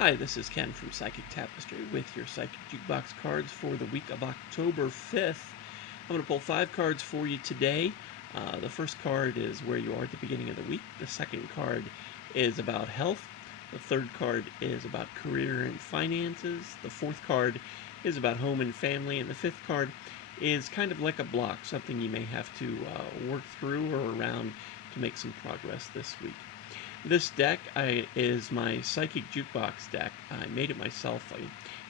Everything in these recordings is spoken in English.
Hi, this is Ken from Psychic Tapestry with your Psychic Jukebox cards for the week of October 5th. I'm going to pull 5 cards for you today. The first card is where you are at the beginning of the week. The second card is about health. The third card is about career and finances. The fourth card is about home and family. And the fifth card is kind of like a block, something you may have to work through or around to make some progress this week. This deck is my Psychic Jukebox deck. I made it myself. I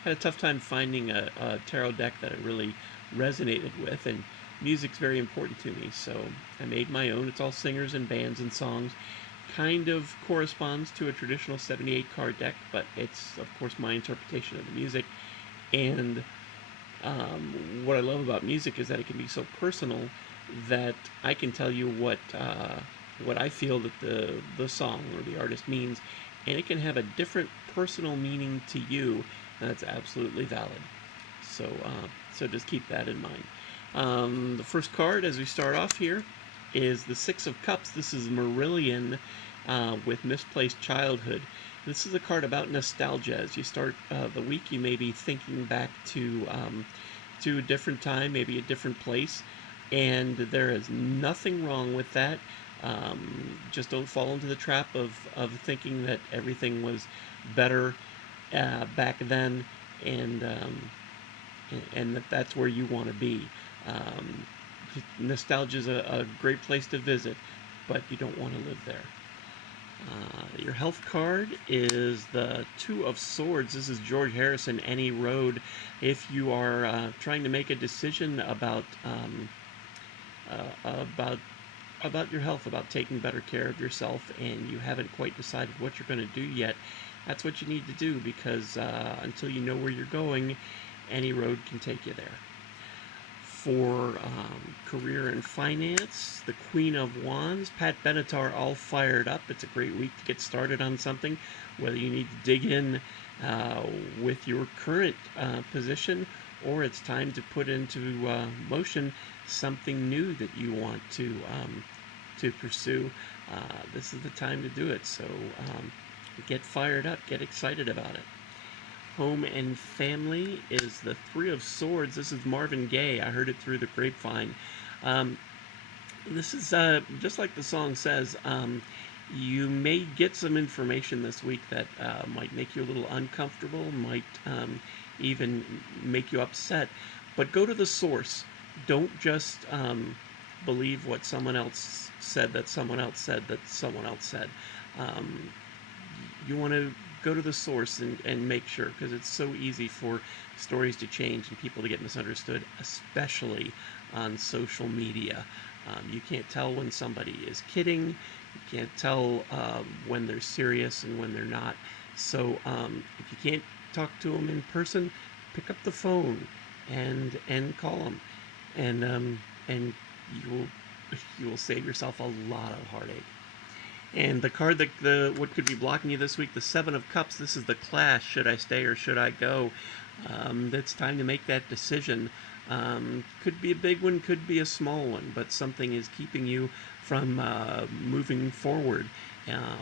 had a tough time finding a tarot deck that I really resonated with, and music's very important to me, so I made my own. It's all singers and bands and songs. Kind of corresponds to a traditional 78 card deck, but it's, of course, my interpretation of the music. And what I love about music is that it can be so personal that I can tell you what I feel that the song or the artist means, and it can have a different personal meaning to you, and that's absolutely valid. So just keep that in mind. The first card, as we start off here, is the Six of Cups. This is Marillion with Misplaced Childhood. This is a card about nostalgia. As you start the week, you may be thinking back to a different time, maybe a different place, and there is nothing wrong with that. Just don't fall into the trap of thinking that everything was better back then, and that's where you want to be. Nostalgia is a great place to visit, but you don't want to live there. Your health card is the Two of Swords. This is George Harrison, Any Road. If you are trying to make a decision about your health, about taking better care of yourself, and you haven't quite decided what you're going to do yet, that's what you need to do, because until you know where you're going, any road can take you there. For career and finance, the Queen of Wands, Pat Benatar, all fired up. It's a great week to get started on something, whether you need to dig in with your current position, or it's time to put into motion something new that you want to pursue. This is the time to do it, so get fired up, get excited about it. Home and family is the Three of Swords. This is Marvin Gaye. I heard it through the grapevine. This is just like the song says. You may get some information this week that might make you a little uncomfortable, might even make you upset, but go to the source. Don't just believe what someone else said that someone else said that someone else said. You want to go to the source and make sure, because it's so easy for stories to change and people to get misunderstood, especially on social media. You can't tell when somebody is kidding. You can't tell when they're serious and when they're not. So if you can't talk to them in person, pick up the phone and call them, and you will save yourself a lot of heartache. And the card that what could be blocking you this week, the Seven of Cups. This is the Clash. Should I stay or should I go? It's time to make that decision. Could be a big one, could be a small one, but something is keeping you from moving forward,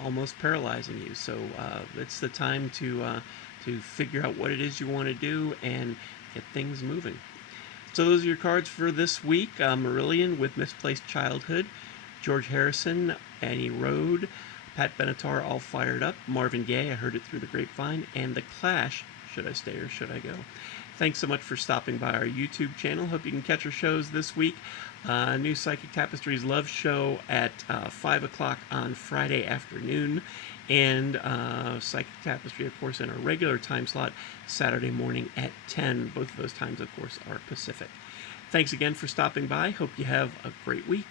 almost paralyzing you. So it's the time to figure out what it is you want to do and get things moving. So those are your cards for this week. Marillion with Misplaced Childhood, George Harrison, Any Road, Pat Benatar, All Fired Up, Marvin Gaye, I heard it through the grapevine, and The Clash, Should I Stay or Should I Go? Thanks so much for stopping by our YouTube channel. Hope you can catch our shows this week. New Psychic Tapestry's Love Show at 5 o'clock on Friday afternoon, and Psychic Tapestry, of course, in our regular time slot, Saturday morning at 10. Both of those times, of course, are Pacific. Thanks again for stopping by. Hope you have a great week.